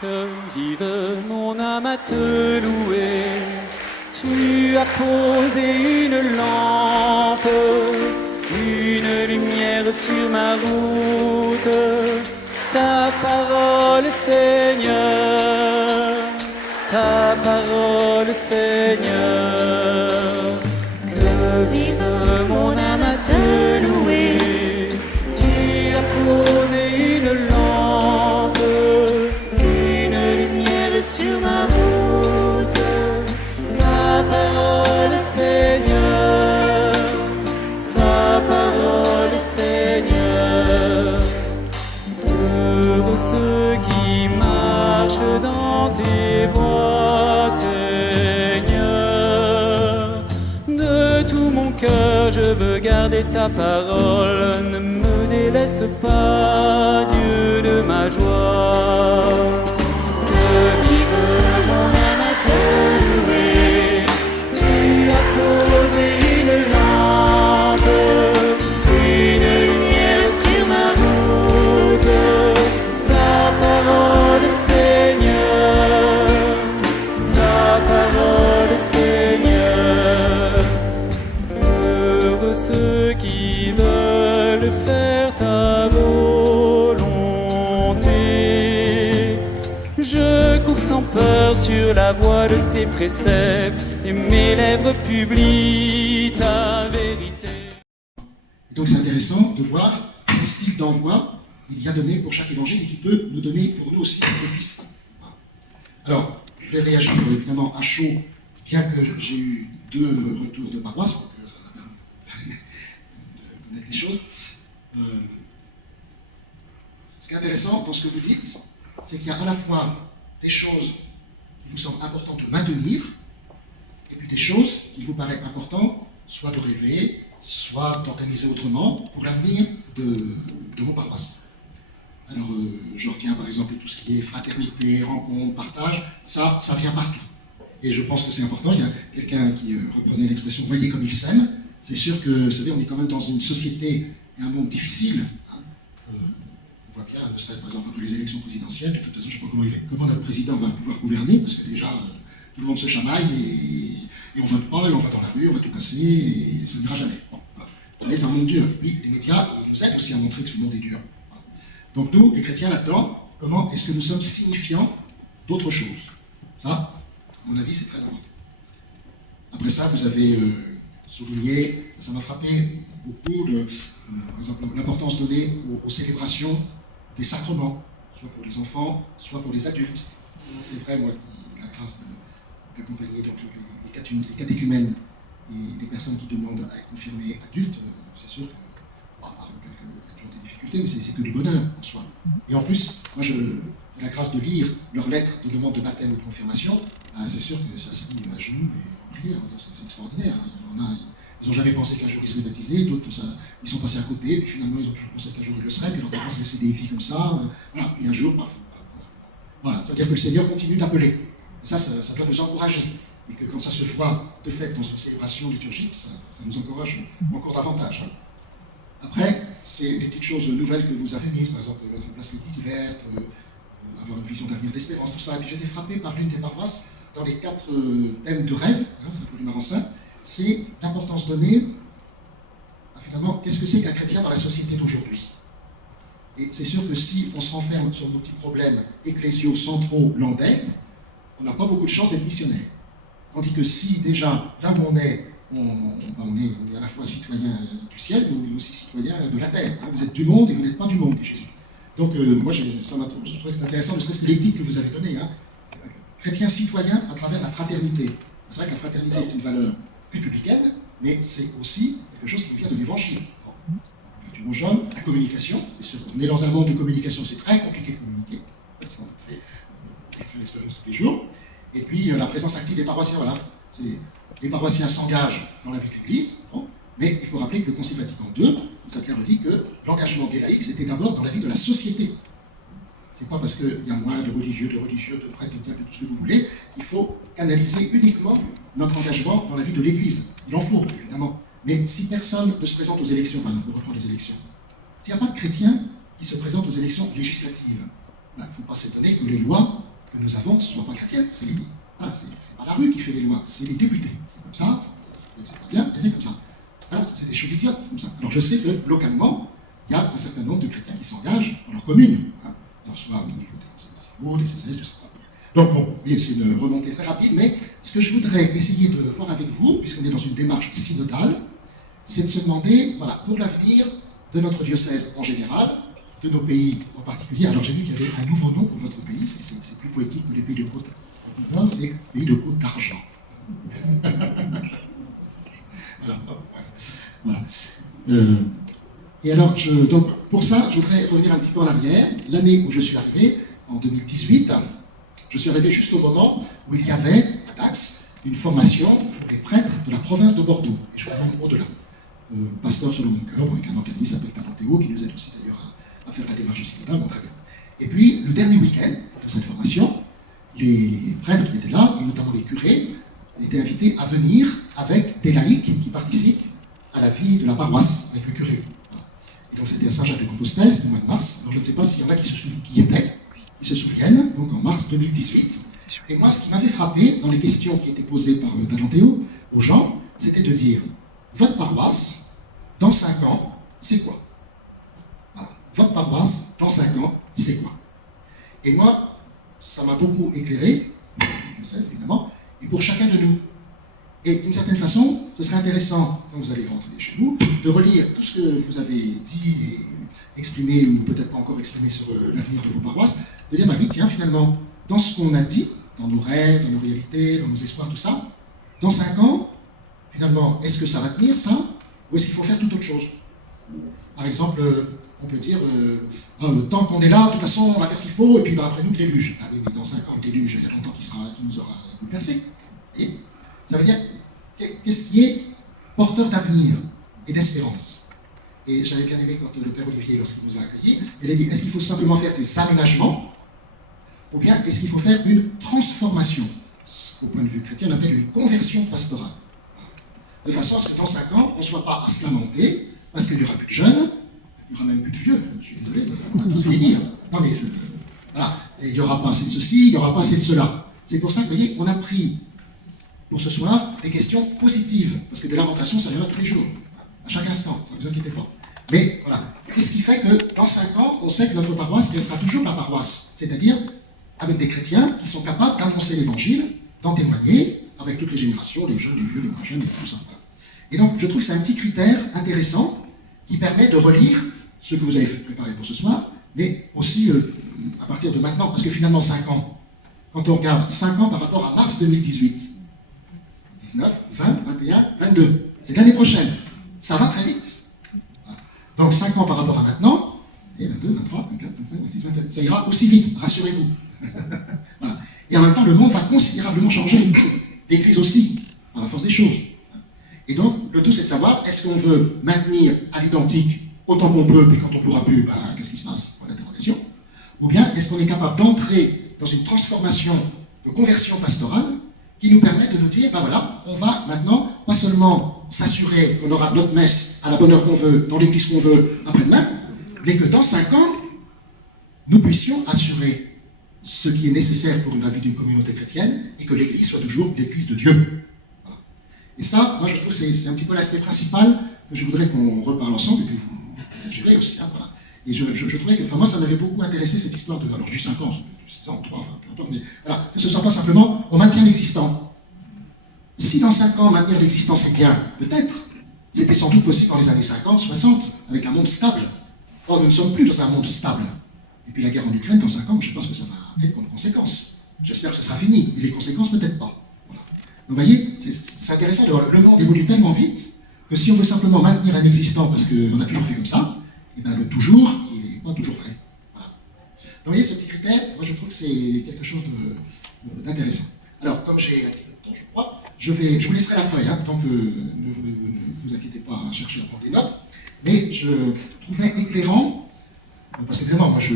Que vive mon âme à te louer. Tu as posé une lampe, une lumière sur ma route. Ta parole, Seigneur, ta parole, Seigneur. Que vive mon âme à te louer. Tu as posé une lampe, sur ma route, ta parole, Seigneur, ta parole, Seigneur. Heureux ceux qui marchent dans tes voies, Seigneur. De tout mon cœur, je veux garder ta parole. Ne me délaisse pas, Dieu de ma joie. Mon âme à te louer. Tu as posé une lampe, une lumière sur ma route. Ta parole, Seigneur, ta parole, Seigneur. Heureux ceux qui veulent faire ta volonté. Je cours sans peur sur la voie de tes préceptes et mes lèvres publient ta vérité. Et donc c'est intéressant de voir quel style d'envoi il y a donné pour chaque évangile et qui peut nous donner pour nous aussi des pistes. Alors, je vais réagir évidemment à chaud, bien que j'ai eu 2 retours de paroisse, donc ça m'a permis de connaître les choses. Ce qui est intéressant dans ce que vous dites, c'est qu'il y a à la fois des choses qui vous semblent importantes de maintenir, et puis des choses qui vous paraissent importantes, soit de rêver, soit d'organiser autrement pour l'avenir de vos paroisses. Alors, je retiens par exemple tout ce qui est fraternité, rencontre, partage, ça vient partout. Et je pense que c'est important. Il y a quelqu'un qui reprenait l'expression « voyez comme ils s'aiment ». C'est sûr que, vous savez, on est quand même dans une société et un monde difficile. On voit bien, ne serait par exemple après les élections présidentielles, de toute façon, je ne sais pas comment notre président va pouvoir gouverner, parce que déjà, tout le monde se chamaille et on ne vote pas, et on va dans la rue, on va tout casser, et ça n'ira jamais. Bon, voilà. On est dans un monde dur. Et puis, les médias, ils nous aident aussi à montrer que ce monde est dur. Voilà. Donc nous, les chrétiens, là-dedans, comment est-ce que nous sommes signifiants d'autre chose? Ça, à mon avis, c'est très important. Après ça, vous avez souligné, ça m'a frappé beaucoup, par exemple, l'importance donnée aux célébrations des sacrements, soit pour les enfants, soit pour les adultes. C'est vrai, moi, qui ai la grâce d'accompagner donc les catéchumènes et les personnes qui demandent à être confirmées adultes, c'est sûr que, il y a toujours des difficultés, mais c'est que du bonheur en soi. Et en plus, moi, j'ai la grâce de lire leurs lettres de demande de baptême ou de confirmation, c'est sûr que ça se lit à genoux et en prière, c'est extraordinaire. Il y en a, ils n'ont jamais pensé qu'un jour ils seraient baptisés, d'autres, ils sont passés à côté, puis finalement ils ont toujours pensé qu'un jour ils le seraient, puis leur enfants se laissaient des filles comme ça, voilà, et un jour, paf, voilà, ça veut dire que le Seigneur continue d'appeler. Et ça doit nous encourager. Et que quand ça se voit de fait dans une célébration liturgique, ça nous encourage encore davantage. Après, c'est les petites choses nouvelles que vous avez mises, par exemple, mettre en place l'église verte, avoir une vision d'avenir, d'espérance, tout ça. Et puis j'ai été frappé par l'une des paroisses, dans les 4 thèmes de rêve, Saint-Paul-du-Marensin, c'est l'importance donnée à finalement, qu'est-ce que c'est qu'un chrétien dans la société d'aujourd'hui? Et c'est sûr que si on se renferme sur nos petits problèmes ecclésiaux, centraux, landais, on n'a pas beaucoup de chance d'être missionnaire. Tandis que si déjà, là où on est à la fois citoyen du ciel, mais on est aussi citoyen de la terre. Hein. Vous êtes du monde et vous n'êtes pas du monde, dit Jésus. Donc moi, je trouvais que c'est intéressant, ne serait-ce que l'éthique que vous avez donnée. Hein. Chrétien citoyen à travers la fraternité. C'est vrai que la fraternité, c'est une valeur républicaine, mais c'est aussi quelque chose qui vient de l'évangile. Aux jeunes, la communication, c'est sûr qu'on est dans un monde de communication, c'est très compliqué de communiquer, parce qu'on fait l'expérience tous les jours. Et puis la présence active des paroissiens, voilà. Les paroissiens s'engagent dans la vie de l'Église, bon, mais il faut rappeler que le Concile Vatican II nous a bien redit que l'engagement des laïcs, c'était d'abord dans la vie de la société. C'est pas parce qu'il y a moins de religieux, de prêtres, de diacres, de tout ce que vous voulez, qu'il faut canaliser uniquement notre engagement dans la vie de l'Église. Il en faut, évidemment. Mais si personne ne se présente aux élections, on peut reprendre les élections, s'il n'y a pas de chrétiens qui se présentent aux élections législatives, il ne faut pas s'étonner que les lois que nous avons ne soit pas chrétienne. Voilà, c'est pas la rue qui fait les lois, c'est les députés. C'est comme ça, et c'est pas bien, mais c'est comme ça. Voilà, c'est des choses idiotes, comme ça. Alors je sais que localement, il y a un certain nombre de chrétiens qui s'engagent dans leur commune, hein, alors soit au niveau des conseils des CCS, tout ça. Donc bon, oui, c'est une remontée très rapide, mais ce que je voudrais essayer de voir avec vous, puisqu'on est dans une démarche synodale, c'est de se demander, voilà, pour l'avenir de notre diocèse en général, de nos pays en particulier. Alors j'ai vu qu'il y avait un nouveau nom pour votre pays, c'est plus poétique que les pays de côte. C'est pays de côte d'argent. Voilà. Voilà. Et alors, donc, pour ça, je voudrais revenir un petit peu en arrière. L'année où je suis arrivé, en 2018, je suis arrivé juste au moment où il y avait, à Dax, une formation pour les prêtres de la province de Bordeaux. Et je crois même au-delà. Pasteur selon mon cœur, avec un organisme qui s'appelle Talentéo, qui nous aide aussi d'ailleurs à faire la démarche synodale, bon, très bien. Et puis, le dernier week-end de cette formation, les prêtres qui étaient là, et notamment les curés, étaient invités à venir avec des laïcs qui participent à la vie de la paroisse, avec le curé. Voilà. Et donc c'était à Saint-Jacques-de-Compostelle, c'était au mois de mars. Alors je ne sais pas s'il y en a qui y étaient, qui se souviennent, donc en mars 2018. Et moi, ce qui m'avait frappé dans les questions qui étaient posées par Talentéo aux gens, c'était de dire, votre paroisse, dans 5 ans, c'est quoi? Voilà. Votre paroisse, dans 5 ans, c'est quoi? Et moi, ça m'a beaucoup éclairé, je sais évidemment, et pour chacun de nous. Et d'une certaine façon, ce serait intéressant, quand vous allez rentrer chez vous, de relire tout ce que vous avez dit et exprimé, ou peut-être pas encore exprimé sur l'avenir de vos paroisses, de dire, bah oui, tiens, finalement, dans ce qu'on a dit, dans nos rêves, dans nos réalités, dans nos espoirs, tout ça, dans 5 ans, finalement, est-ce que ça va tenir, ça, ou est-ce qu'il faut faire tout autre chose? Par exemple, on peut dire, tant qu'on est là, de toute façon, on va faire ce qu'il faut, et puis bah, après nous, le déluge. Ah oui, mais dans 5 ans, le déluge, il y a longtemps qu'il nous aura bouleversé. Et ça veut dire, qu'est-ce qui est porteur d'avenir et d'espérance? Et j'avais bien aimé quand le Père Olivier, lorsqu'il nous a accueillis, il a dit, est-ce qu'il faut simplement faire des aménagements, ou bien est-ce qu'il faut faire une transformation, ce qu'au point de vue chrétien, on appelle une conversion pastorale. De façon à ce que dans 5 ans, on ne soit pas à se lamenter, parce qu'il n'y aura plus de jeunes, il n'y aura même plus de vieux, je suis désolé, mais on va tous vieillir. Non mais, voilà, et il n'y aura pas assez de ceci, il n'y aura pas assez de cela. C'est pour ça que, vous voyez, on a pris, pour ce soir, des questions positives, parce que des lamentations, ça viendra tous les jours, à chaque instant, ne vous inquiétez pas. Mais, voilà, qu'est-ce qui fait que, dans 5 ans, on sait que notre paroisse, elle sera toujours la paroisse, c'est-à-dire avec des chrétiens qui sont capables d'annoncer l'évangile, d'en témoigner, avec toutes les générations, les jeunes, les vieux, les moins jeunes, et tout ça. Et donc, je trouve que c'est un petit critère intéressant qui permet de relire ce que vous avez préparé pour ce soir, mais aussi à partir de maintenant, parce que finalement, 5 ans, quand on regarde 5 ans par rapport à mars 2018, 19, 20, 21, 22, c'est l'année prochaine, ça va très vite. Voilà. Donc 5 ans par rapport à maintenant, et 22, 23, 24, 25, 26, 27, ça ira aussi vite, rassurez-vous. Voilà. Et en même temps, le monde va considérablement changer, l'Église aussi, par la force des choses. Et donc, le tout, c'est de savoir, est-ce qu'on veut maintenir à l'identique autant qu'on peut, puis quand on ne pourra plus, ben, qu'est-ce qui se passe? Point d'interrogation. Ou bien, est-ce qu'on est capable d'entrer dans une transformation de conversion pastorale qui nous permet de nous dire, ben voilà, on va maintenant pas seulement s'assurer qu'on aura notre messe à la bonne heure qu'on veut, dans l'église qu'on veut, après-demain, mais que dans 5 ans, nous puissions assurer ce qui est nécessaire pour la vie d'une communauté chrétienne et que l'église soit toujours l'église de Dieu. Et ça, moi je trouve que c'est un petit peu l'aspect principal que je voudrais qu'on reparle ensemble, et puis vous gérez aussi, hein, voilà. Et je trouvais que, enfin moi ça m'avait beaucoup intéressé cette histoire de, alors je dis 5 ans, 6 ans, 3, enfin peu importe, mais voilà, que ce ne soit pas simplement, on maintient l'existant. Si dans 5 ans, maintenir l'existant c'est bien, peut-être, c'était sans doute possible dans les années 50, 60, avec un monde stable. Or nous ne sommes plus dans un monde stable. Et puis la guerre en Ukraine, dans 5 ans, je pense que ça va être comme conséquence. J'espère que ce sera fini, et les conséquences peut-être pas. Vous voyez, c'est intéressant de voir, le monde évolue tellement vite que si on veut simplement maintenir un existant parce qu'on a toujours fait comme ça, et bien le toujours, il n'est pas toujours vrai. Voilà. Donc vous voyez, ce petit critère, moi je trouve que c'est quelque chose d'intéressant. Alors, comme j'ai un petit peu de temps, je crois, je vous laisserai la feuille, hein, donc ne vous inquiétez pas à chercher à prendre des notes, mais je trouvais éclairant, parce que vraiment, moi je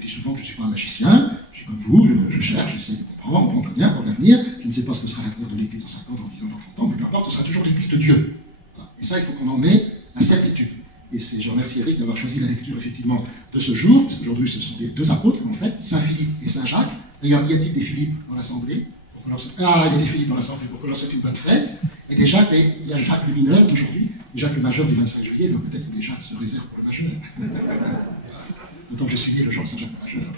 dis souvent que je ne suis pas un magicien, je suis comme vous, je cherche, j'essaie de comprendre très bien pour l'avenir. Je ne sais pas ce que sera l'avenir de l'Église dans 5 ans, dans 10 ans, dans 30 ans, mais peu importe, ce sera toujours l'Église de Dieu. Voilà. Et ça, il faut qu'on en ait la certitude. Et je remercie Eric d'avoir choisi la lecture, effectivement, de ce jour, parce qu'aujourd'hui, ce sont des 2 apôtres que l'on fait, Saint Philippe et Saint Jacques, D'ailleurs, y a-t-il des Philippe dans l'Assemblée? Ah, il y a des Philippe dans l'Assemblée pour qu'on leur souhaite une bonne fête. Et des Jacques, mais il y a Jacques le mineur d'aujourd'hui, et Jacques le majeur du 25 juillet, donc peut-être que les Jacques se réservent pour le majeur. D'autant que je suis né le jour de Saint-Jacques le majeur.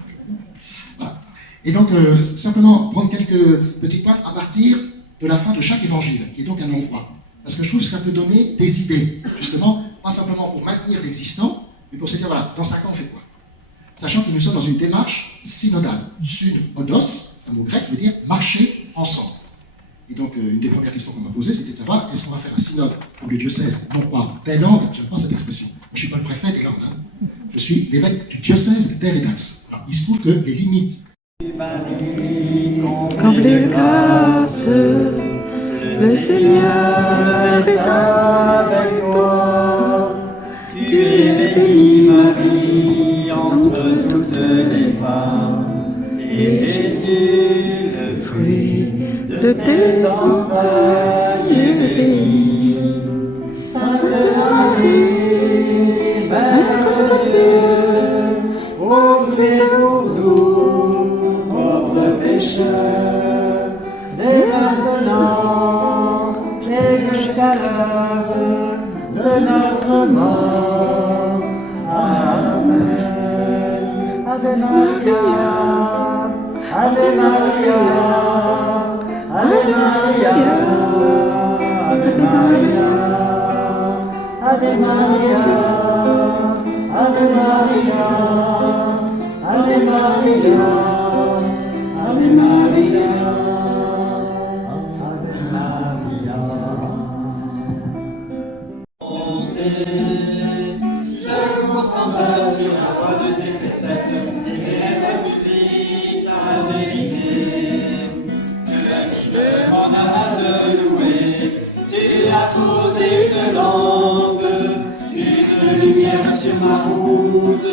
Voilà. Et donc, simplement prendre quelques petits points à partir de la fin de chaque évangile, qui est donc un envoi. Parce que je trouve que ça peut donner des idées, justement, pas simplement pour maintenir l'existant, mais pour se dire, voilà, dans 5 ans, on fait quoi? Sachant que nous sommes dans une démarche synodale. Synodos, c'est un mot grec qui veut dire marcher ensemble. Et donc, une des premières questions qu'on m'a posées, c'était de savoir, est-ce qu'on va faire un synode pour le diocèse, non pas des Landes, j'aime pas cette expression, moi, je ne suis pas le préfet des Landes, hein. Je suis l'évêque du diocèse d'Aire et d'Aix. Alors, il se trouve que les limites... Comblez grâce, le Seigneur est avec toi. Tu es bénie, Marie, entre toutes les femmes, et Jésus, le fruit de tes entrailles, est béni. Sainte Marie, Mère de Dieu, priez pour nous, pauvres pécheurs, dès maintenant et jusqu'à l'heure de notre mort. Amen. Ave Maria, Ave Maria, Ave Maria, Ave Maria, Ave Maria, Ave Maria, Ave Maria, Ave Maria, Ave Maria. Je concentre sur la voix de tes préceptes et les publie ta vérité. Que la vie m'en a de louer. Tu as posé une langue, une lumière sur ma route.